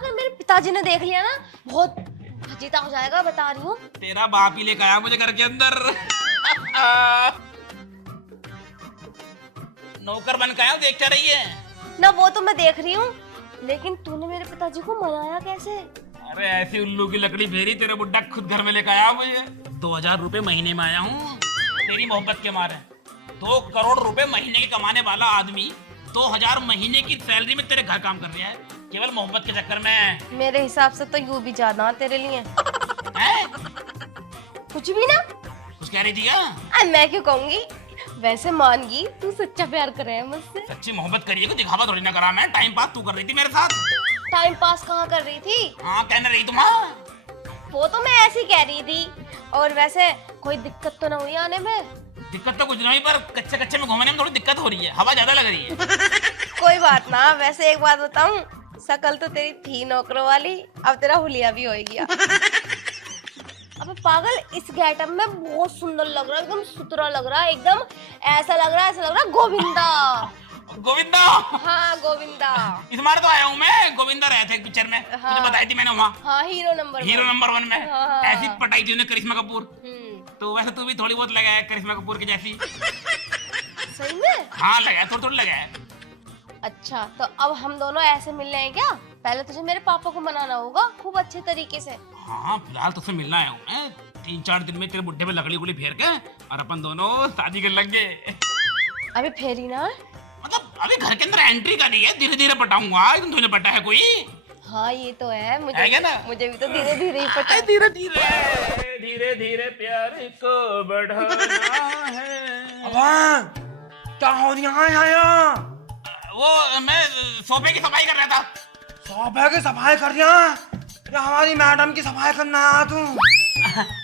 अगर मेरे पिताजी ने देख लिया ना बहुत फजीता हो जाएगा, बता रही हूँ। तेरा बाप ही लेकर आया मुझे घर के अंदर। नौकर बन के आया हूं, देखते रही है ना। वो तो मैं देख रही हूँ, लेकिन तूने मेरे पिताजी को मनाया कैसे? अरे ऐसी उल्लू की लकड़ी फेरी तेरे बुड्ढा खुद घर में लेकर आया मुझे। 2000 रुपए महीने में आया हूँ तेरी मोहब्बत के मारे। 2 करोड़ रुपए महीने के कमाने वाला आदमी 2000 महीने की सैलरी में तेरे घर काम कर रहा है केवल मोहब्बत के चक्कर में। मेरे हिसाब से तो यूं भी ज्यादा तेरे लिए है? कुछ भी ना। कुछ कह रही थी क्या? मैं क्यों कहूंगी, वैसे मानगी तू सच्चा प्यार कर रहा है मुझसे। सच्ची मोहब्बत करिए को दिखावा थोड़ी ना करा मैं। टाइम पास तू कर रही थी मेरे साथ। टाइम पास कहाँ कर रही थी? हाँ कहने रही तुम। हाँ वो तो मैं ऐसे ही कह रही थी। और वैसे कोई दिक्कत तो ना हुई आने में? दिक्कत तो कुछ नहीं, पर कच्चे कच्चे में घूमने में थोड़ी दिक्कत हो रही है, हवा ज्यादा लग रही है। कोई बात ना। वैसे एक बात बताऊं, शकल तो तेरी थी नौकरों वाली, अब तेरा हुलिया भी हो गया। अबे पागल, इस गेटअप में बहुत सुंदर लग रहा है, एकदम सुथरा लग रहा है, एकदम ऐसा लग रहा है गोविंदा। गोविंदा? हाँ गोविंदा। इस बार तो आया हूँ मैं। गोविंदा रहे थे पिक्चर में। हाँ। तुझे बताई थी मैंने वहाँ। हाँ हीरो नंबर 1 में। हाँ। ऐसी पटाई थी उन्हें करिश्मा कपूर। तो वैसे तू भी थोड़ी बहुत लगा है करिश्मा कपूर की जैसी। सही में? हाँ लगा है, थोड़ी लगा है। अच्छा तो अब हम दोनों ऐसे मिल रहे हैं क्या? पहले तुझे मेरे पापा को मनाना होगा खूब अच्छे तरीके से। हाँ फिलहाल तुझसे मिलना आया हूँ मैं। 3-4 दिन में तेरे बुड्ढे पे लकड़ी गुड़ी फेर के और अपन दोनों शादी कर लेंगे। अभी फेरी ना? मतलब अभी घर के अंदर एंट्री करी है, धीरे धीरे पटाऊंगा। तुझे पटा है कोई? हाँ ये तो है, है क्या ना? मुझे भी तो धीरे धीरे ही पता है। धीरे धीरे प्यार को बढ़ाना है। अब क्या हो रहा है यहाँ? वो मैं सोफे की सफाई कर रहा था। सोफे की सफाई कर रहा? या हमारी मैडम की सफाई करना आया तू?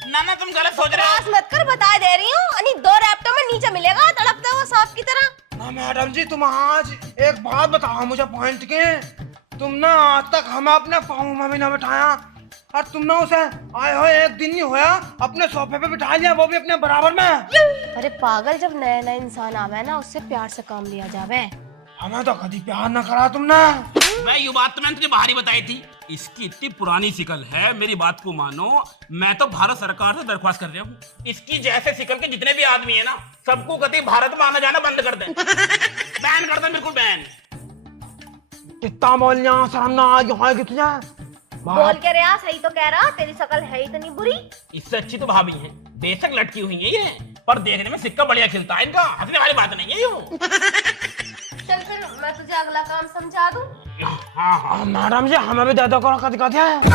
ना तुम गलत सोच रहे हो। मत कर, बता दे रही हूँ। अनि 2 रैप्टो में नीचे मिलेगा तड़पता हुआ सांप की तरह। ना मैडम जी, तुम आज एक बात बताओ मुझे पॉइंट के। तुम ना आज तक हमें अपने पाँव में भी ना बिठाया, और तुमने उसे आए हो एक दिन नहीं होया अपने सोफे पे बिठा लिया, वो भी अपने बराबर में। अरे पागल, जब नया नया इंसान आवे ना उससे प्यार से काम लिया जावे। हमें तो कभी प्यार ना करा तुमने। मैं ये बात तो मैंने तुझे बाहर ही बताई थी। इसकी इतनी पुरानी शिकल है, मेरी बात को मानो। मैं तो भारत सरकार से दरख्वास्त कर रहा हूँ, इसकी जैसे शिकल के जितने भी आदमी है ना सबको कभी भारत में आना जाना बंद कर दे। बैन कर दे, बिल्कुल बैन। कितना बोलिया, शर्म ना आ यहाँ की तुझे? बोल के रहा, सही तो कह रहा, तेरी शक्ल है इतनी बुरी। इससे अच्छी तो भाभी है, बेशक लटकी हुई है ये, पर देखने में सिक्का बढ़िया खिलता है। इनका हंसने वाली बात नहीं है यूं। चल फिर मैं तुझे अगला काम समझा दूं। हाँ मैडम जी, हमें भी दे दो कद कद है। तो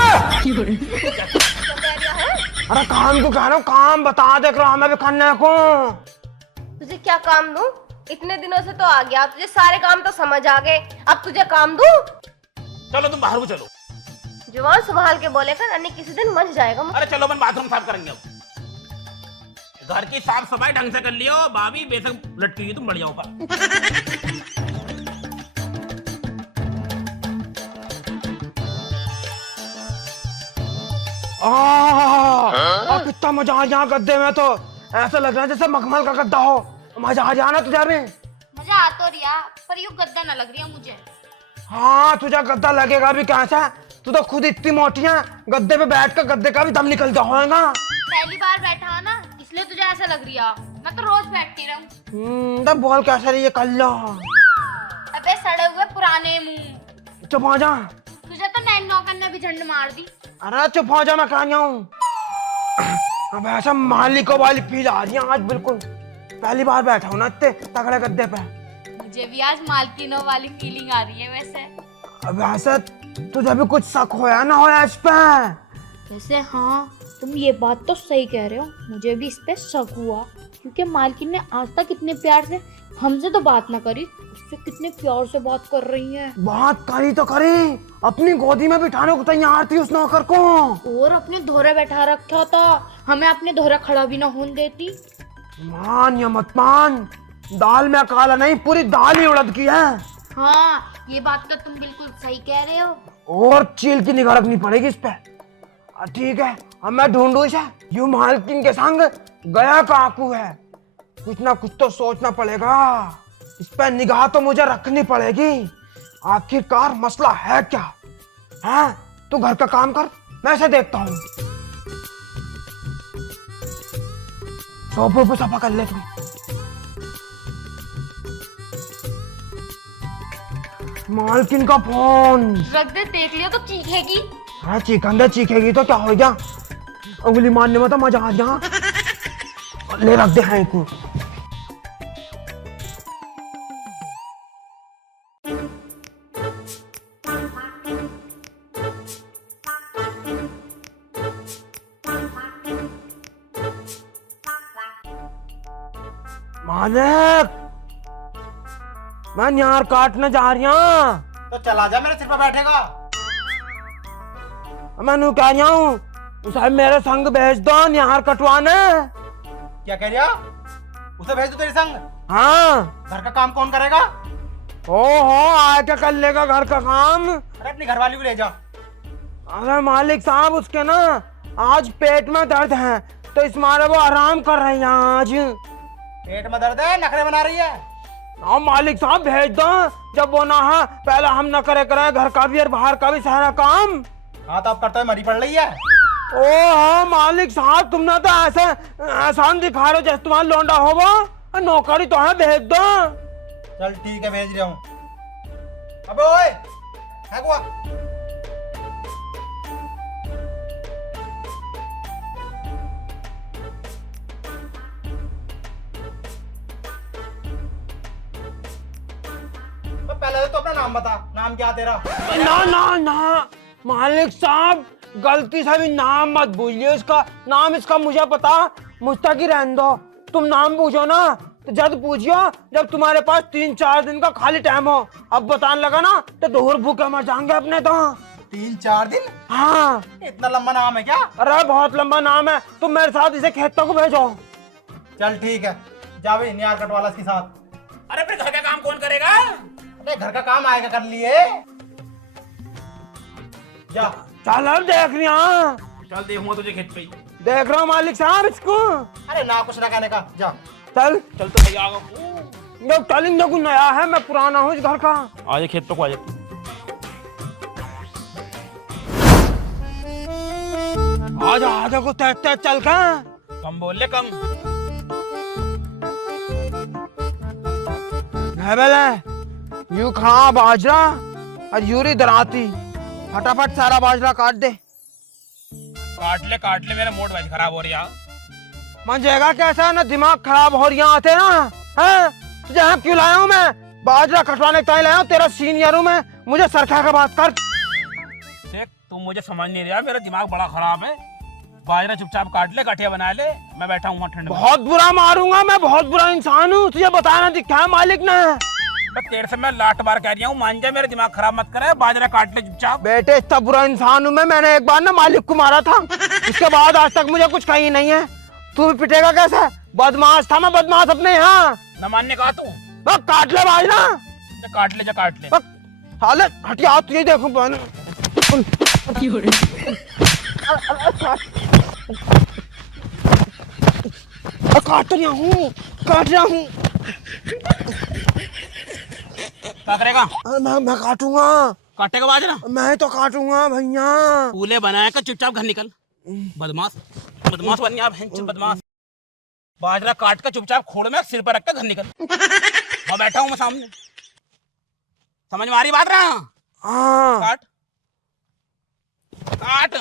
कह रहा है, अरे काम को कह रहा हूँ, काम बता दे करो हमें भी करने को। तुझे क्या काम दूं? इतने दिनों से तो आ गया, तुझे सारे काम तो समझ आ गए, अब तुझे काम दूं? चलो तुम बाहर को चलो। जुबान संभाल के बोले कर, अन्य किसी दिन मंच जाएगा। अरे चलो अपन बाथरूम साफ करेंगे। अब घर की साफ सफाई ढंग से कर लियो भाभी, बेशक लटकी हुई तुम बढ़िया ऊपर। कितना मजा आ यहाँ गद्दे में, तो ऐसा लग रहा है जैसे मखमल का गद्दा हो। मजा आ जाना तुझे भी। मजा आ तो रिया, पर यूं गद्दा ना लग रही है मुझे। हाँ तुझे गद्दा लगेगा भी कैसा? तू तो खुद इतनी मोटी है, गद्दे पे बैठ कर गद्दे का भी दम निकल जाएगा। पहली बार बैठा है ना, इसलिए तुझे ऐसा लग रही है, मैं तो रोज बैठती रहूं। तब बोल कैसे रही है कल्ला? अबे सड़े हुए पुराने मुंह। चुप हो जा। तुझे तो नैन नौकन ने भी झंड मार दी। अरे चुप हो जा, मैं कहा हूँ। अब ऐसा मालिकों वाली फील आ रही है आज बिल्कुल। पहली बार बैठा हूँ ना इतने तगड़े गद्दे पे। मुझे भी आज मालकिनों वाली फीलिंग आ रही है वैसे। अब ऐसा तुझे भी कुछ शक होया ना होया इस पे? वैसे हाँ, तुम ये बात तो सही कह रहे हो, मुझे भी इस पे शक हुआ, क्योंकि मालकिन ने आज तक इतने प्यार से हमसे तो बात ना करी, उससे कितने प्यार से बात कर रही है। बात करी तो करी, अपनी गोदी में बिठाने को तैयार थी उस नौकर को, और अपने धोरे बैठा रखा था, हमें अपने धोरे खड़ा भी ना होने देती। मान या मत मान, दाल में काला नहीं, पूरी दाल ही उड़द की है। हाँ ये बात तो तुम बिल्कुल सही कह रहे हो। और चील की निगाह रखनी पड़ेगी इस पे। ठीक है, अब मैं ढूंढू इसे। यू मालकिन के संग गया काकू है, कुछ ना कुछ तो सोचना पड़ेगा। इस पे निगाह तो मुझे रखनी पड़ेगी, आखिरकार मसला है क्या? हाँ तू घर का काम कर, मैं ऐसे देखता हूँ। सोफे पे सफा कर ले तू। मालकिन का फोन। रख दे, देख लिया तो चीखेगी। हाँ चिकन दे, चीखेगी तो क्या हो गया, उंगली मारने में तो मजा आ गया। ले रख दे है को। मालिक मैं यार काटने जा रही हूँ। तो चला जा, मेरे सिर पर बैठेगा। मैं कह रहा हूँ साहब मेरे संग भेज दो निहार कटवाने। क्या कह रिया? उसे भेज दो तेरे संग। हाँ घर का काम कौन करेगा? ओहो आके कर लेगा घर का काम। अरे अपनी घरवाली को ले जा। अरे मालिक साहब उसके ना आज पेट में दर्द है तो इस मारे वो आराम कर रहे हैं आज। पेट में दर्द है, नखरे बना रही है। हाँ मालिक साहब भेज दो, जब वो ना है पहले हम न करे घर का भी और बाहर का भी सारा काम। हाँ तो अब करते हुए मरी पड़ रही है। ओह मालिक साहब तुमने तो ऐसे आसान दिखा रहे हो जैसे तुम्हारा लौंडा हो वो, नौकरी तो है भेज दो। चल ठीक है, भेज रहा हूँ। अबे ओए है कुआ? तो पहले तो अपना नाम बता, नाम क्या तेरा? ना ना ना मालिक साहब गलती से भी नाम मत भूलिए, इसका नाम इसका मुझे पता, मुझ तक ही रहने दो। तुम नाम पूछो ना तो जब पूछियो जब तुम्हारे पास 3-4 दिन का खाली टाइम हो। अब बताने लगा ना तो दूर भूखे मर जाएंगे अपने तो। 3-4 दिन? हाँ इतना लंबा नाम है क्या? अरे बहुत लंबा नाम है, तुम मेरे साथ इसे खेतों को भेजो। चल ठीक है, जा भाई निहार कटवाला के साथ। अरे फिर घर का काम कौन करेगा? अरे घर का काम आएगा कर लिए। जा। चल अब देख लिया, चल देखूंगा तुझे खेत पे ही। देख रहा हूँ मालिक साहब इसको। अरे ना कुछ ना कहने का, जा। चल चल तो भैया जब टलिंग कुछ नया है, मैं पुराना हूँ इस घर का। आजा खेत पे को आजा। आजा आजा को तेज तेज चल का। कम बोल ले कम। यू खा बाजरा और यूरी दराती, फटाफट सारा बाजरा काट दे। काट ले मेरे मूड वैसे खराब हो रही है। मंजेगा कैसा ना, दिमाग खराब हो रही आते ना है। तुझे यहाँ क्यों लाया हूँ मैं? बाजरा कटवाने के लाया हूँ, तेरा सीनियर हूँ मैं, मुझे सरखा का बात कर। देख तुम मुझे समझ नहीं रहा, मेरा दिमाग बड़ा खराब है। बाजरा चुपचाप काट ले, गठिया बना ले, मैं बैठा हूँ ठंड में। बहुत बुरा मारूंगा, मैं बहुत बुरा इंसान हूँ, तुझे बताना दिखा है मालिक ने। तेरे से मैं लाट बार कह रही हूँ, मान जा, मेरा दिमाग खराब मत करे, बाजरा काट ले चुपचाप। बेटे इतना बुरा इंसान हूँ मैं, मैंने एक बार ना मालिक को मारा था, इसके बाद आज तक मुझे कुछ कही नहीं है। तू भी पिटेगा कैसे? बदमाश था मैं, बदमाश अपने यहाँ। न मानने कहा तू? काट ले बाजरा। काट ले, जा काट ले। साले हटिया, तुझे देखो काट रहा हूँ, काट रहा हूँ। क्या करेगा? मैं काटूंगा। काटेगा बाजरा? मैं तो काटूंगा भैया। फूले बनाया कर, चुपचाप घर निकल। बदमाश बदमाश बन गया, बदमाश। बाजरा काट कर चुपचाप खोड़ में सिर पर रख कर घर निकल। मैं बैठा हूँ मैं सामने, समझ में आ रही बात रहा? हाँ काट काट।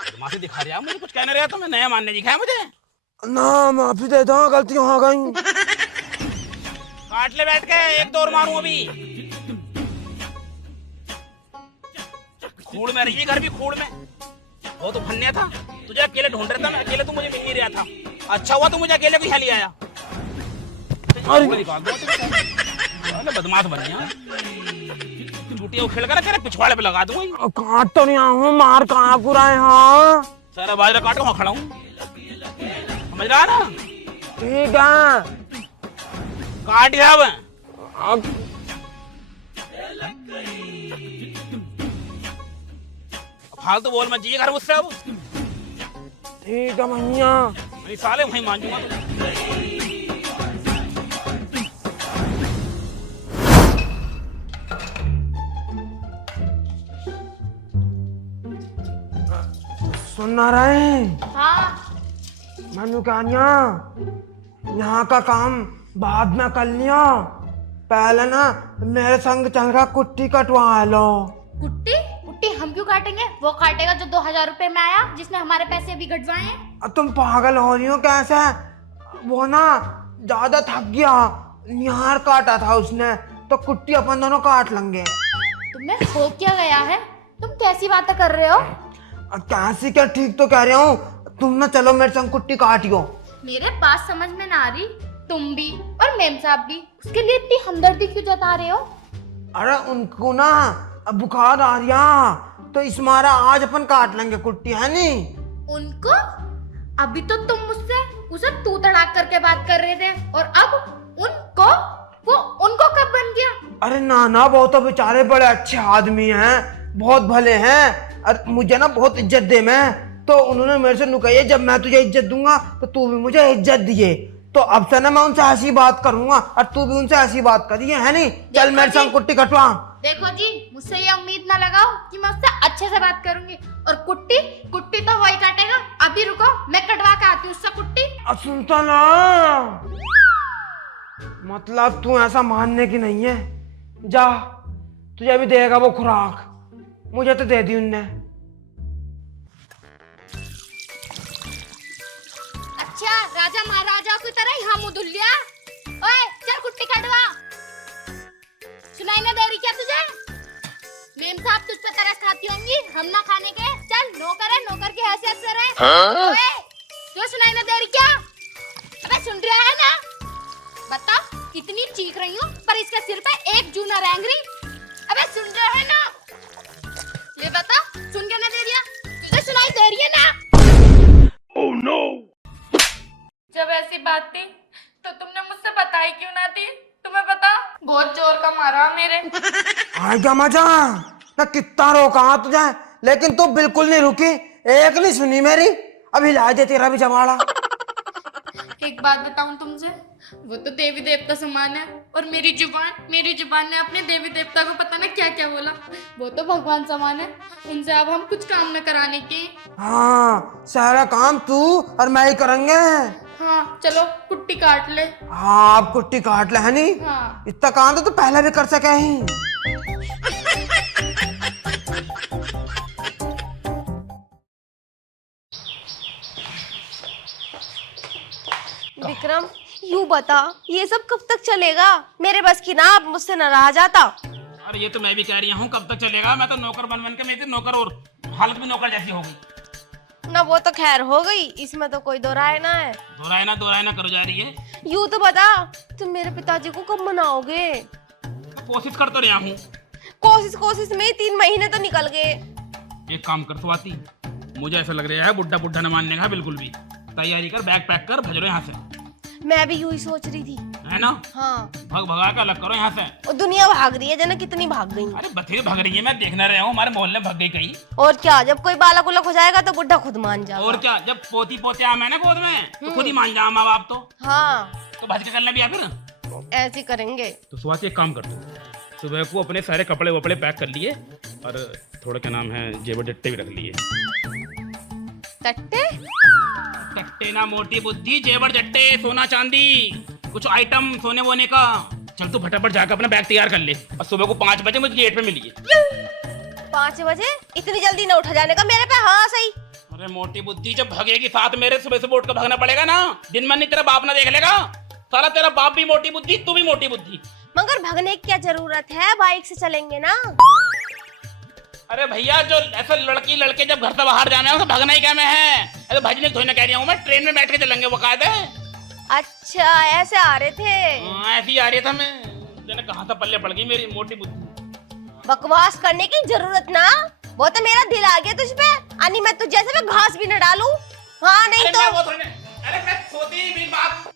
बदमाशी दिखा रहा मुझे, कुछ कहने रहा तो मैं नया मानने दिखाया मुझे। ना माफी देता हूँ, गलती हो गई। काट ले बैठ के, एक दौर मारूं अभी। खूड़ में रही घर भी, खूड़ में वो तो फन्ने था, तुझे अकेले ढूंढ रहा था मैं, अकेले तू मुझे मिल नहीं रहा था। अच्छा हुआ तू मुझे अकेले को यहाँ ले आया। बदमाश बन गया, चूटिया उखेड़ कर तेरे पिछवाड़े पे लगा दूंगा। काट तो नहीं हूँ, मार कहाँ पूरा है। हाँ सारा बाजरा काट के वहाँ खड़ा हूँ, समझ रहा ना? ठीक है काट अब। फालतू बोल मत जी घर मुझसे अब। ठीक है भैया। नहीं साले वहीं मान जूंगा तू। सुन ना रहे हाँ मैनू कहनिया यहाँ का काम बाद में कर लिया, पहले ना मेरे संग चल रहा कुट्टी कटवा लो। कुट्टी कुट्टी हम क्यों काटेंगे? वो काटेगा जो 2000 रुपए में आया, जिसने हमारे पैसे भी घटवाए हैं। अब तुम पागल हो रही हो कैसे? वो ना ज्यादा थक गया, निहार काटा था उसने, तो कुट्टी अपन दोनों काट लेंगे। तुम्हें हो क्या गया है? तुम कैसी बातें कर रहे हो? कैसी क्या, ठीक तो कह रहा हूँ। तुम ना चलो मेरे संग कुट्टी काटियो। मेरे पास समझ में ना आ रही, तुम भी और मेम साहब भी उसके लिए इतनी हमदर्दी क्यों जता रहे हो? अरे उनको ना अब बुखार आ रहा, तो इस मारा आज अपन काट लेंगे कुट्टी, है नी? उनको? अभी तो तुम मुझसे उसे तू तड़ाक करके बात कर रहे थे, और अब उनको? वो उनको कब बन गया? अरे ना ना, वो तो बेचारे बड़े अच्छे आदमी हैं, बहुत भले हैं, और मुझे ना बहुत इज्जत दे मैं, तो उन्होंने मेरे से नुकाई जब मैं तुझे इज्जत दूंगा तो तू भी मुझे इज्जत दिए, तो अब से ना मैं उनसे ऐसी बात करूंगा और तू भी उनसे ऐसी बात करिए, है नहीं? चल मेरे संग कुट्टी कटवा। देखो जी, मुझसे ये उम्मीद ना लगाओ कि मैं उससे अच्छे से बात करूंगी, और कुट्टी कुट्टी तो वही काटेगा। अभी रुको, मैं कटवा के आती हूँ उससे कुट्टी। अब सुनता ना, मतलब तू ऐसा मानने की नहीं है। जा, तुझे भी देगा वो खुराक, मुझे तो दे दी उनने। अच्छा, राजा महाराजा की तरह यहाँ मुंह धुल लिया। ओए, चल कुट्टी कटवा। सुनाई ना दे रही क्या तुझे? मेम साहब तुझ पे तरस खाती होंगी, हम ना खाने के। चल, नौकर है, नौकर की हैसियत से रहे। ओए, जो सुनाई ना दे रही क्या? अबे सुन रहा है ना? बता, कितनी चीख रही हूँ पर इसके सिर पे एक जू ना रेंग रही। अबे सुन रहा है ना? ये बता, सुन के ना दे दिया? तुझे सुनाई दे रही है ना? Oh no. जब ऐसी बात थी तो तुमने मुझसे बताई क्यों ना थी? तुम्हें पता, बहुत जोर का मारा मेरे। आएगा मजा ना, कितना रोका तुझे, लेकिन तू बिल्कुल नहीं रुकी, एक नहीं सुनी मेरी। अभी ला दे तेरा भी जवाड़ा। एक बात बताऊं तुमसे, वो तो देवी देवता समान है, और मेरी जुबान ने अपने देवी देवता को पता ना क्या क्या बोला। वो तो भगवान समान है, उनसे अब हम कुछ काम न कराने के। हाँ, सारा काम तू और मैं ही करेंगे। हाँ चलो, कुट्टी काट ले। हाँ, अब कुट्टी काट ले, है नी? हाँ। इतना काम तो तू पहले भी कर सके ही। विक्रम, यूं बता, ये सब कब तक चलेगा? मेरे बस की ना, अब मुझसे नाराज आता। अरे ये तो मैं भी कह रही हूँ, कब तक चलेगा? मैं तो नौकर बन के, मेरी नौकर और हालत भी नौकर जैसी हो गई। ना वो तो खैर हो गई, इसमें तो कोई दो राय ना है। दो राय ना करो जा रही है। यूं तो बता, तुम मेरे पिताजी को कब मनाओगे? कोशिश कर तो रहा हूँ। कोशिश में ही 3 महीने तो निकल गए। एक काम कर स्वाति, मुझे ऐसा लग रहा है बुड्ढा न मानने का बिल्कुल भी। तैयारी कर, बैग पैक कर, भज लो यहाँ से। मैं भी यूं ही सोच रही थी, है ना? हाँ। भगा कर अलग करो यहाँ से। और दुनिया भाग रही है, जाने कितनी भाग गई। अरे बथेरे भाग रही है, मैं देखना रहा हूँ, हमारे मोहल्ले में भाग गई कहीं। और क्या, जब कोई बालक उलक हो जाएगा तो बुढ़ा खुद मान जाएगा। और क्या, जब पोती पोते आम है ना गोद में, तो खुद ही मान जाओ माँ बाप तो। हाँ, तो भज के करना भी आकर ऐसे करेंगे। तो स्वाति एक काम कर तू, सुबह को अपने सारे कपड़े वपड़े पैक कर लिए, और थोड़ा क्या नाम है, जेवर जट्टे भी रख लिए। टट्टे? टट्टे ना, मोटी बुद्धि, जेवर जट्टे, सोना चांदी, कुछ आइटम सोने वोने का। चल तू फटाफट जाकर अपना बैग तैयार कर ले, और सुबह को 5 बजे मुझे गेट पे मिलिए। 5 बजे? इतनी जल्दी ना उठा जाने का मेरे पे। हाँ सही। अरे मोटी बुद्धि, जब भागेगी साथ मेरे, सुबह सुबह उठ कर भागना पड़ेगा ना। दिन में नहीं तेरा बाप ना देख लेगा। साला तेरा बाप भी मोटी बुद्धि, तू भी मोटी बुद्धि। मगर भगने की क्या जरूरत है, बाइक से चलेंगे ना। अरे भैया, जो ऐसा लड़की लड़के जब घर से बाहर जाना है, तो भागना ही क्या में है? अरे भजने थोड़ी ना कह रही हूँ मैं, ट्रेन में बैठ के चलेंगे वो कायदे। अच्छा, ऐसे आ रहे थे? ऐसे ही आ रही था मैं, जाने कहाँ से पल्ले पड़ गई मेरी मोटी बुद्धि। बकवास करने की जरूरत ना, वो तो मेरा दिल आ गया तुझ पे। अनि मैं तुझ जैसे में घास भी न डालूं। हाँ नहीं अरे तो मैं वो थोड़ी ना, अरे मैं सोती भी बात।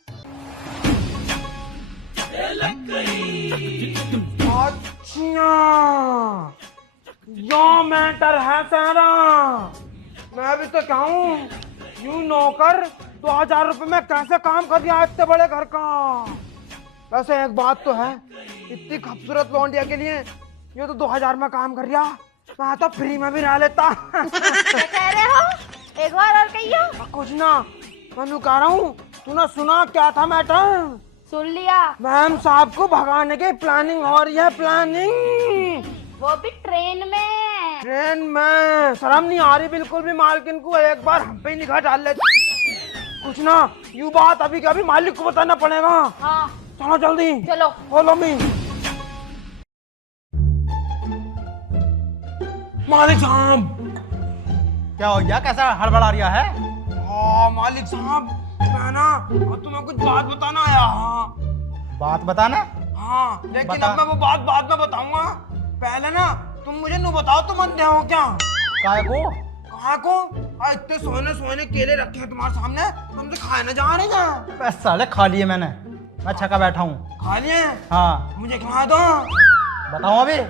अच्छा, यो मैटर है सारा। मैं भी तो कहूँ, यूं नौकर 2000 रुपए में कैसे काम कर दिया इतने बड़े घर का। वैसे एक बात तो है, इतनी खूबसूरत लौंडिया के लिए ये तो 2000 में काम कर दिया, मैं तो फ्री में भी रह लेता। क्या कह रहे हो? एक बार और कहियो। कुछ ना, मैं कह रहा हूँ, तूने सुना क्या था मैटर? सुन लिया। मैम साहब को भगाने की प्लानिंग हो रही है, प्लानिंग। वो भी ट्रेन में। ट्रेन में शर्म नहीं आ रही बिल्कुल भी मालकिन को, एक बार हम पे निगाह डाल ले। कुछ ना, यू बात अभी कभी मालिक को बताना पड़ेगा। हाँ चलो जल्दी, चलो। Follow me. मालिक साहब। क्या हो गया, कैसा हड़बड़ा रिया है? हाँ मालिक साहब, मैं ना अब तुम्हें कुछ बात बताना आया। हाँ बात बताना? हाँ, लेकिन बता। अब मैं वो बात बाद में बताऊंगा। पहले ना तुम मुझे नू बताओ, तुम अंधे हो क्या? काय को? कहाँ को? इतने सोने सोने केले रखे हैं तुम्हारे सामने, तुमसे खाए ना जा रहे क्या? बस साले खा लिए मैंने, मैं छका बैठा हूँ। खा लिए? हाँ मुझे खिला दो। बताओ अभी।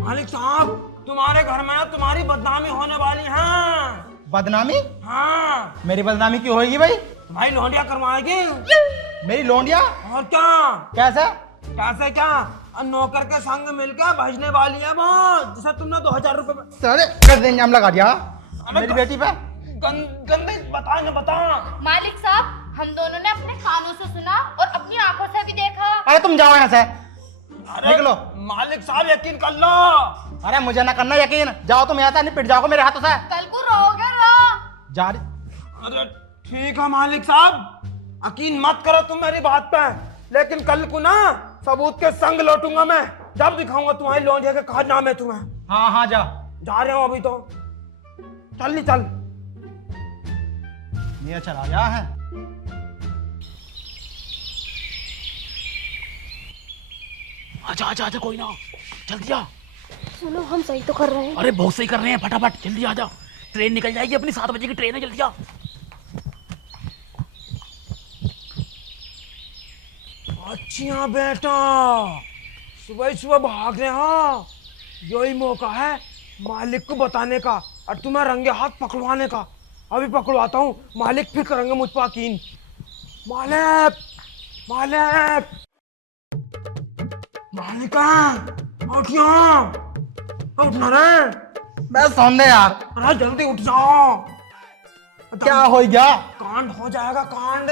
मालिक साहब, तुम्हारे घर में ना तुम्हारी बदनामी होने वाली है। बदनामी? हाँ, मेरी बदनामी क्यों होगी भाई? भाई लौंडिया करवाएगी। मेरी लोंडिया? और क्या? कैसे? कैसे क्या? अब नौकर के संग मिलकर भेजने वाली है वो, जिसे तुमने 2000 रुपए साले कर इंजाम लगा दिया मेरी बेटी पे। गंदे बता न बता। मालिक साहब, हम दोनों ने अपने कानों से सुना और अपनी आंखों से भी देखा। अरे तुम जाओ यहाँ से, अरे निकलो। मालिक साहब यकीन कर लो। अरे मुझे ना करना यकीन, जाओ तुम यहाँ से, नहीं पिट जाओगे मेरे हाथों से। कल को रहोगे रो। जा रही। अरे ठीक है मालिक साहब, यकीन मत करो तुम मेरी बात पे, लेकिन कल को ना सबूत के संग लौटूंगा मैं, जब दिखाऊंगा तुम्हारी लौंडिया के कहा नाम है तुम्हें। हाँ हाँ जा। जा रहे हो अभी तो, चल नहीं चल। ये चला गया है। आजा आजा आजा, कोई ना, जल्दी आ। सुनो, हम सही तो कर रहे हैं। अरे बहुत सही कर रहे हैं, फटाफट जल्दी आजा, ट्रेन निकल जाएगी अपनी, 7 बजे की ट्रेन है, जल्दी आ। अच्छा बेटा, सुबह सुबह भाग रहे हो, यही मौका है मालिक को बताने का और तुम्हें रंगे हाथ पकड़वाने का। अभी पकड़वाता हूँ, मालिक फिर करेंगे मुझ पर यकीन। मालिक, मालिक, मालिक, उठियो, उठना रे। मैं सोन दे यार। अरे जल्दी उठ जाओ। क्या हो गया? कांड हो जाएगा, कांड।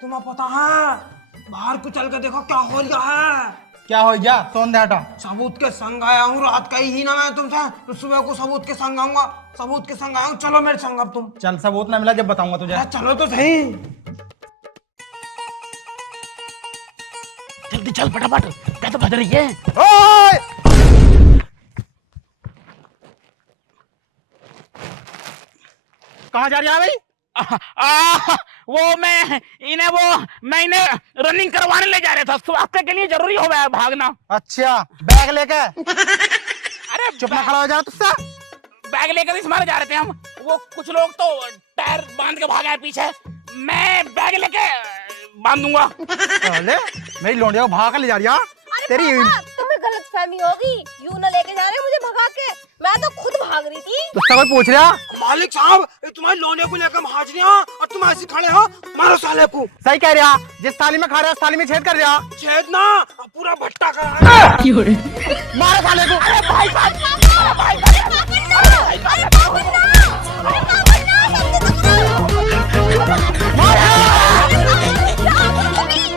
तुम्हें पता है, बाहर को चल के देखो क्या हो गया है। क्या हो गया? सोन दे हटा। सबूत के संग आया हूँ, रात का ही ना मैं तुमसे, तो सुबह को सबूत के संग आऊंगा। सबूत के संग आया हूँ, चलो मेरे संग अब तुम। चल सबूत ना मिला जब बताऊंगा तुझे। अरे चलो तो सही। जल्दी चल फटाफट, क्या तो भज रही है। ओए! कहाँ जा रही है भाई? मैं इन्हें रनिंग करवाने ले जा रहा था, स्वास्थ्य के लिए जरूरी हो गया है भागना। अच्छा, बैग लेके? अरे चुप ना खड़ा हो जा तुझसे। बैग लेकर इस मारे जा रहे थे हम, वो कुछ लोग तो टायर बांध के भागा है पीछे, मैं बैग लेके बांध दूंगा। अरे मेरी लोंडिया को भाग कर ले जा रही है तेरी। तुम्हें गलतफहमी होगी, यूं ना लेके जा रहे मुझे भगा के, मैं तो खुद भाग रही थी। तुझसे कोई पूछ रहा? मालिक साहब, ये तुम्हारे लौंडे को लेकर भाज रहे हो और तुम ऐसे खड़े हो, मारो साले को। सही कह रहा, जिस थाली में खा रहा है उस थाली में छेद कर रहा। छेद ना, पूरा भट्टा करा। मारो साले को। भाई साहब,